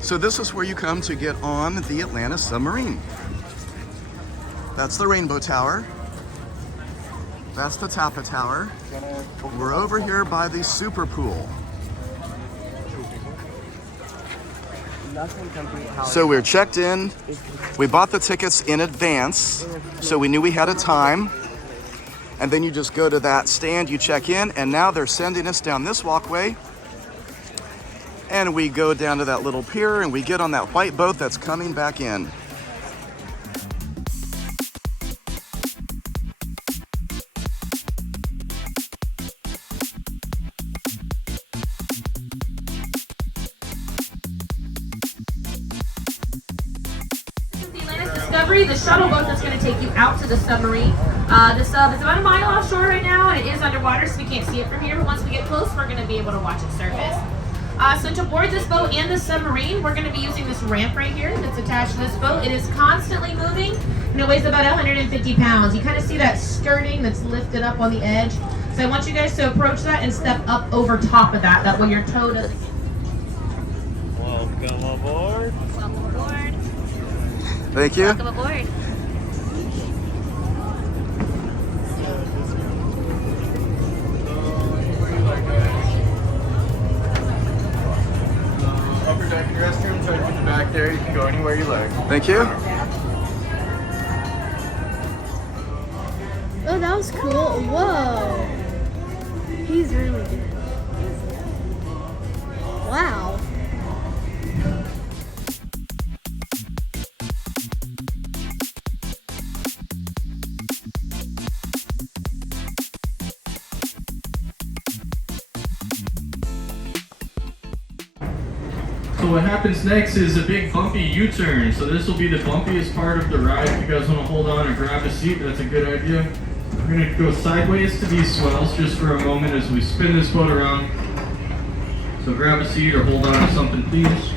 So this is where you come to get on the Atlantis Submarine. That's the Rainbow Tower. That's the Tapa Tower. We're over here by the Super Pool. So we're checked in. We bought the tickets in advance, so we knew we had a time. And then you just go to that stand, you check in, and now they're sending us down this walkway. And we go down to that little pier and we get on that white boat that's coming back in. The shuttle boat that's going to take you out to the submarine. The sub is about a mile offshore right now, and it is underwater, so we can't see it from here. But once we get close, we're going to be able to watch it surface. So to board this boat and the submarine, we're going to be using this ramp right here that's attached to this boat. It is constantly moving, and it weighs about 150 pounds. You kind of see that skirting that's lifted up on the edge. So I want you guys to approach that and step up over top of that. That way your toe doesn't get... Welcome aboard. Welcome aboard. Thank you. Welcome aboard. Upper deck and restrooms right in the back there. You can go anywhere you like. Thank you. Oh, that was cool. Whoa. He's really good. Wow. So what happens next is a big bumpy U-turn. So this will be the bumpiest part of the ride. If you guys want to hold on and grab a seat, that's a good idea. We're going to go sideways to these swells just for a moment as we spin this boat around. So grab a seat or hold on to something, please.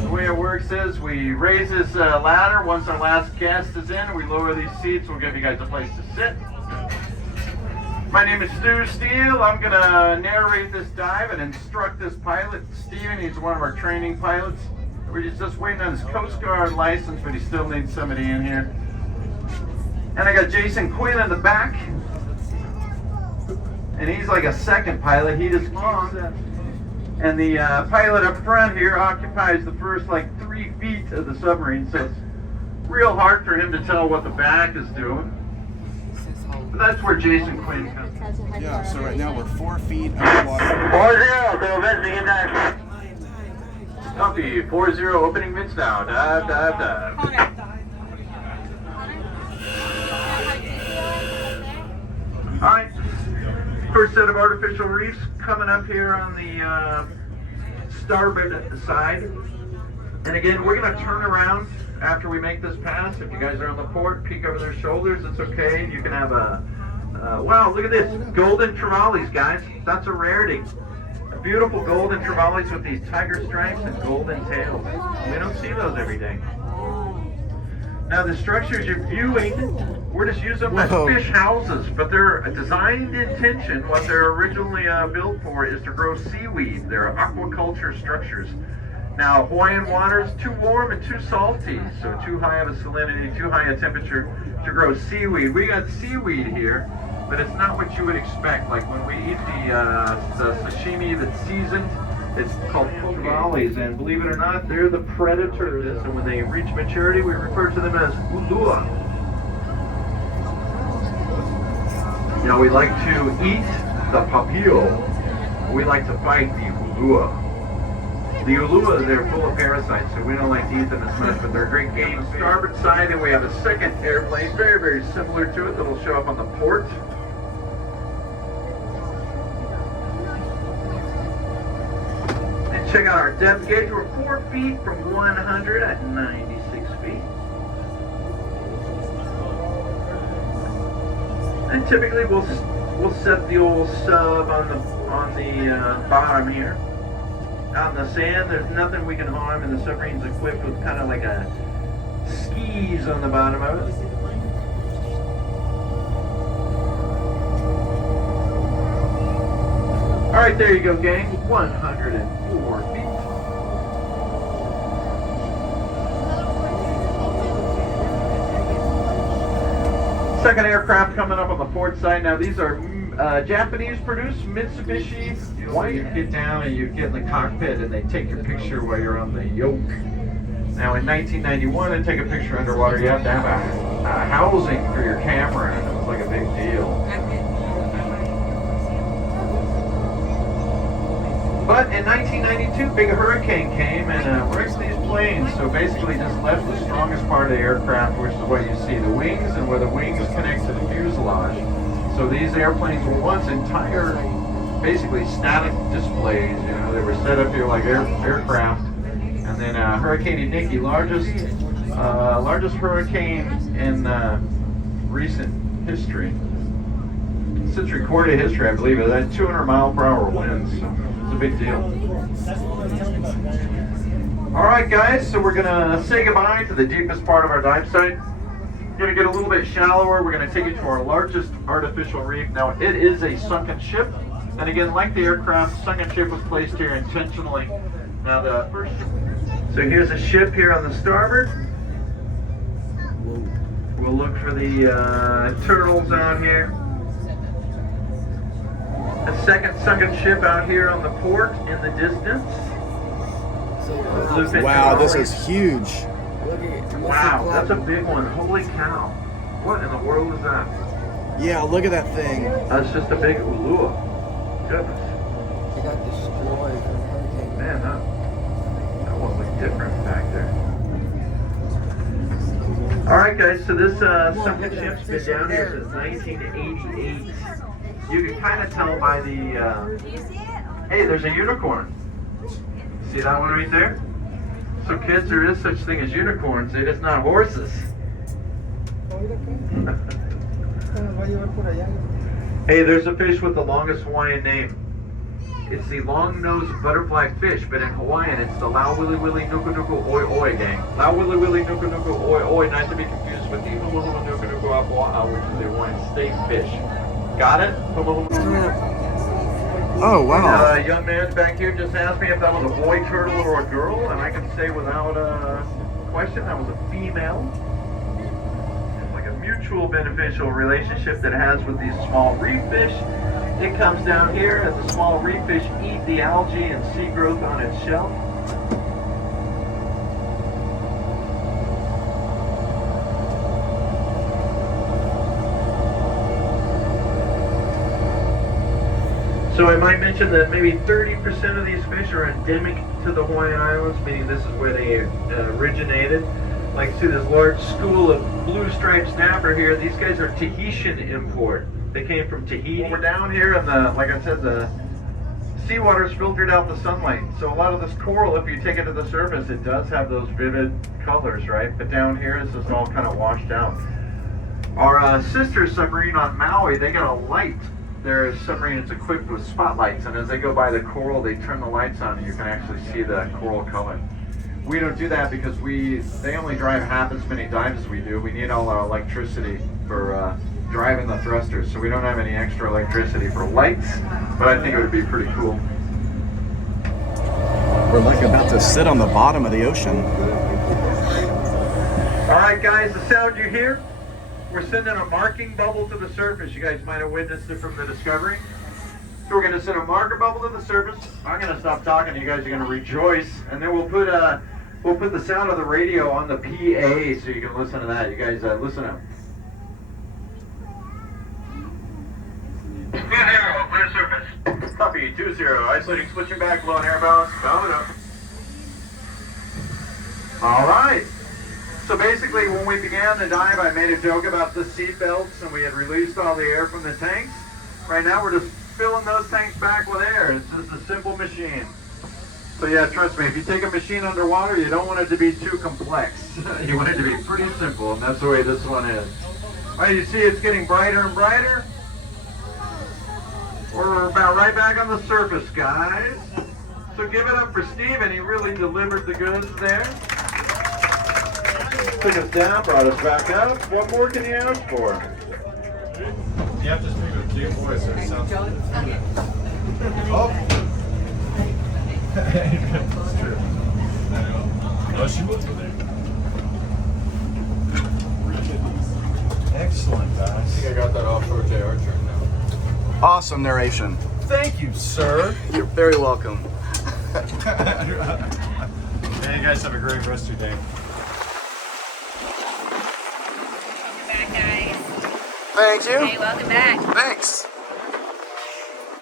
The way it works is we raise this ladder once our last guest is in. We lower these seats. We'll give you guys a place to sit. My name is Stu Steele. I'm going to narrate this dive and instruct this pilot, Steven. He's one of our training pilots. We're just waiting on his Coast Guard license, but he still needs somebody in here. And I got Jason Quinn in the back. And he's like a second pilot. He just keeps and the pilot up front here occupies the first like 3 feet of the submarine, so it's real hard for him to tell what the back is doing. But that's where Jason Quinn comes. Yeah, so right now we're 4 feet underwater. 4-0, go investing in dive. Copy, 4-0, opening mids now. Dive, dive, dive. Alright. First set of artificial reefs coming up here on the starboard side. And again, we're going to turn around after we make this pass. If you guys are on the port, peek over their shoulders, it's okay. You can have a, wow, look at this. Golden trevallies, guys. That's a rarity. Beautiful golden trevallies with these tiger stripes and golden tails. We don't see those every day. Now the structures you're viewing, we're just using them as fish houses, but they're designed intention. What they're originally built for is to grow seaweed. They're aquaculture structures. Now Hawaiian water is too warm and too salty, so too high of a salinity, too high a temperature to grow seaweed. We got seaweed here, but it's not what you would expect. Like when we eat the sashimi that's seasoned, it's called trevally, and believe it or not, they're the predators. And when they reach maturity, we refer to them as ulua. You know, we like to eat the papio. We like to fight the ulua. The ulua, they're full of parasites, so we don't like to eat them as much, but they're a great game. Starboard side, and we have a second airplane, very, very similar to it, that'll show up on the port. And check out our depth gauge. We're 4 feet from 100 at 96 feet. And typically we'll set the old sub on the bottom here. Out in the sand, there's nothing we can harm, and the submarine's equipped with kind of like a skis on the bottom of it. All right, there you go, gang. 104 feet. Second aircraft coming up on the port side. Now these are Japanese-produced Mitsubishi. White. You get down and you get in the cockpit and they take your picture while you're on the yoke. Now in 1991, to take a picture underwater, you have to have a housing for your camera, and it was like a big deal. But in 1992, big hurricane came and wrecked these planes. So basically just left the strongest part of the aircraft, which is what you see, the wings, and where the wings connect to the fuselage. So these airplanes were once entire, basically static displays. You know, they were set up here like aircraft. And then Hurricane Nikki, largest hurricane in recent history. Since recorded history, I believe it had 200-mile-per-hour winds. So it's a big deal. All right, guys. So we're gonna say goodbye to the deepest part of our dive site. Going to get a little bit shallower. We're going to take you to our largest artificial reef. Now, it is a sunken ship. And again, like the aircraft, sunken ship was placed here intentionally. Now, the first... So here's a ship here on the starboard. We'll look for the turtles out here. A second sunken ship out here on the port in the distance. Wow, this is huge. Wow, that's a big one. Holy cow. What in the world is that? Yeah, look at that thing. That's just a big ulua. Goodness. It got destroyed from hurricane. Man, that one was different back there. Alright guys, so this sunken ship's been down here since 1988. You can kind of tell by the... Hey, there's a unicorn. See that one right there? So kids, there is such thing as unicorns, they're just not horses. Hey, there's a fish with the longest Hawaiian name. It's the long-nosed butterfly fish, but in Hawaiian it's the Lau Wili Wili Nuku Nuku Oi Oi gang. Lau Wili Wili Nuku Nuku Oi Oi, not to be confused with the Huma Huma Nuku Nuku Apua'a, which is the Hawaiian state fish. Got it? Huma Huma. Oh, wow. A young man back here just asked me if that was a boy turtle or a girl, and I can say without question that was a female. It's like a mutual beneficial relationship that it has with these small reef fish. It comes down here as the small reef fish eat the algae and sea growth on its shell. So I might mention that maybe 30% of these fish are endemic to the Hawaiian Islands, meaning this is where they originated. Like, see this large school of blue striped snapper here. These guys are Tahitian import. They came from Tahiti. We're down here, and like I said, the seawater's filtered out the sunlight. So a lot of this coral, if you take it to the surface, it does have those vivid colors, right? But down here, it's just all kind of washed out. Our sister submarine on Maui, they got a light. Their submarine is equipped with spotlights, and as they go by the coral, they turn the lights on, and you can actually see the coral color. We don't do that because they only drive half as many dives as we do. We need all our electricity for driving the thrusters, so we don't have any extra electricity for lights, but I think it would be pretty cool. We're like about to sit on the bottom of the ocean. All right, guys, the sound you hear we're sending a marking bubble to the surface. You guys might have witnessed it from the Discovery. So we're going to send a marker bubble to the surface. I'm going to stop talking. You guys are going to rejoice, and then we'll put the sound of the radio on the PA so you can listen to that. You guys listen up. 2-0, clear surface. Copy, 2-0. Isolating, switching back, low on air balance. Coming up. All right. So basically, when we began the dive, I made a joke about the seat belts, and we had released all the air from the tanks. Right now, we're just filling those tanks back with air. It's just a simple machine. So yeah, trust me, if you take a machine underwater, you don't want it to be too complex. You want it to be pretty simple, and that's the way this one is. All right, you see it's getting brighter and brighter. We're about right back on the surface, guys. So give it up for Steven. He really delivered the goods there. Took us down, brought us back up. What more can you ask for? You have to speak with deep voice or something. Oh! It's true. I know. Oh, she was there. Excellent, guys. I think I got that offshore JR turn now. Awesome narration. Thank you, sir. You're very welcome. Hey, you guys have a great rest of your day. Back, guys. Thank you. Hey, welcome back. Thanks.